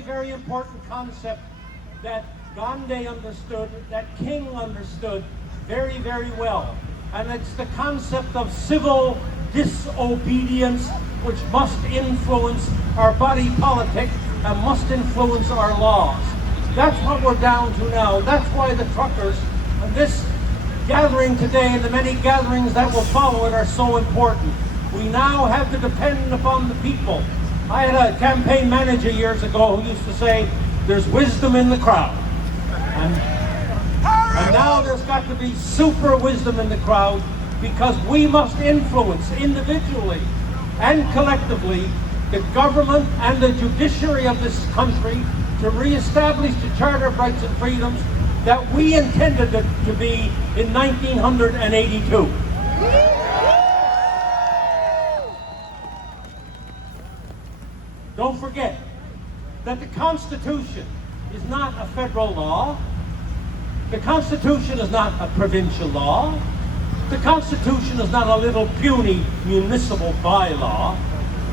very, very important concept that Gandhi understood, that King understood very, very well. And it's the concept of civil disobedience, which must influence our body politic and must influence our laws. That's what we're down to now. That's why the truckers and this gathering today and the many gatherings that will follow it are so important. We now have to depend upon the people. I had a campaign manager years ago who used to say, there's wisdom in the crowd. And now there's got to be super wisdom in the crowd, because we must influence individually and collectively the government and the judiciary of this country to reestablish the Charter of Rights and Freedoms that we intended it to be in 1982. Don't forget that the Constitution is not a federal law. The Constitution is not a provincial law. The Constitution is not a little puny municipal bylaw.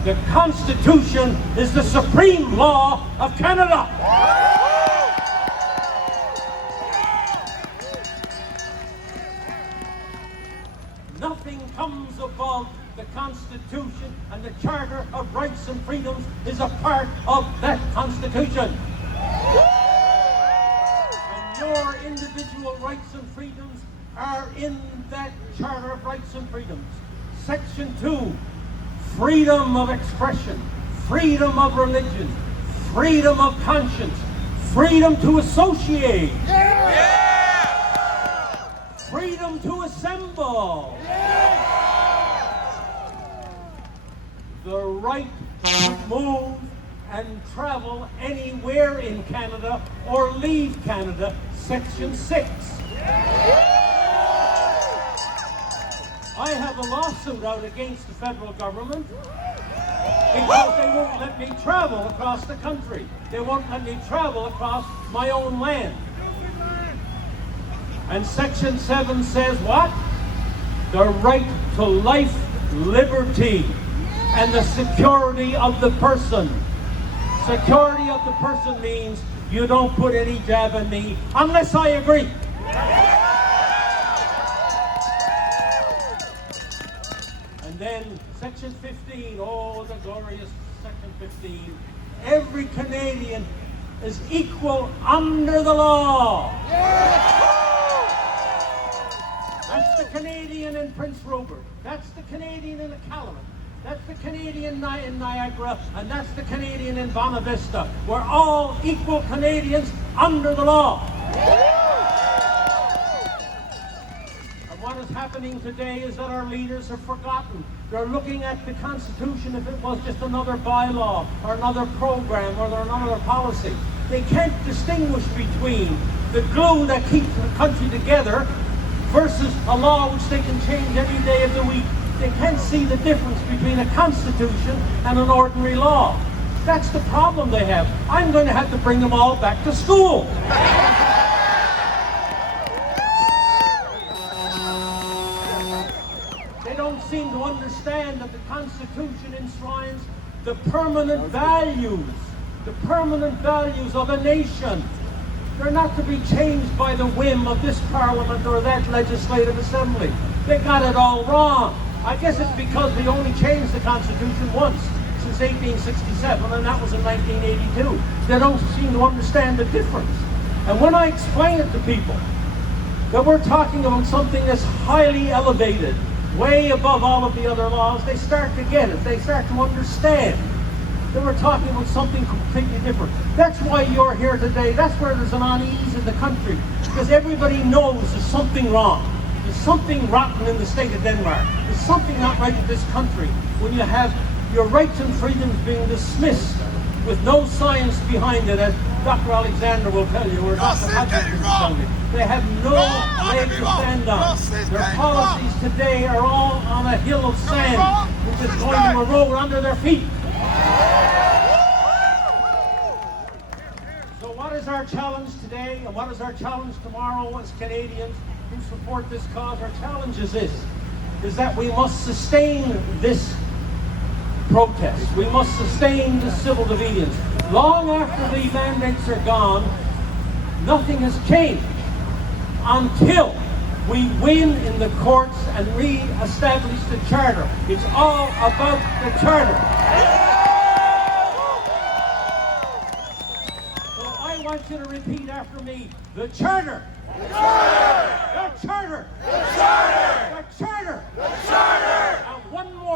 The Constitution is the supreme law of Canada. Nothing comes above the Constitution, and the Charter of Rights and Freedoms is a part of that Constitution. And your individual rights and freedoms are in that Charter of Rights and Freedoms. Section 2, freedom of expression, freedom of religion, freedom of conscience, freedom to associate, freedom to assemble, the right to move and travel anywhere in Canada or leave Canada, Section 6. I have a lawsuit out against the federal government because they won't let me travel across the country. They won't let me travel across my own land. And Section 7 says what? The right to life, liberty, and the security of the person. Security of the person means you don't put any jab in me unless I agree. And then Section 15, oh, the glorious Section 15. Every Canadian is equal under the law. That's the Canadian in Prince Rupert. That's the Canadian in Iqaluit. That's the Canadian in Niagara, and that's the Canadian in Bonavista. We're all equal Canadians under the law. And what is happening today is that our leaders have forgotten. They're looking at the Constitution if it was just another bylaw or another program or another policy. They can't distinguish between the glue that keeps the country together versus a law which they can change every day of the week. They can't see the difference between a constitution and an ordinary law. That's the problem they have. I'm going to have to bring them all back to school. They don't seem to understand that the Constitution enshrines the permanent values of a nation. They're not to be changed by the whim of this Parliament or that Legislative Assembly. They got it all wrong. I guess it's because we only changed the Constitution once since 1867, and that was in 1982. They don't seem to understand the difference. And when I explain it to people, that we're talking about something that's highly elevated, way above all of the other laws, they start to get it. They start to understand that we're talking about something completely different. That's why you're here today. That's where there's an unease in the country, because everybody knows there's something wrong. There's something rotten in the state of Denmark. There's something not right in this country when you have your rights and freedoms being dismissed with no science behind it, as Dr. Alexander will tell you, or Dr. Hodgins will tell you. They have no leg to stand on. Their policies today are all on a hill of sand, which is going to erode under their feet. So what is our challenge today, and what is our challenge tomorrow as Canadians who support this cause? Our challenge is this, is that we must sustain this protest. We must sustain the civil disobedience. long after the mandates are gone, nothing has changed until we win in the courts and re-establish the Charter. It's all about the Charter. So I want you to repeat after me, the Charter. The Charter. The Charter. The Charter. The Charter. The Charter. And one more.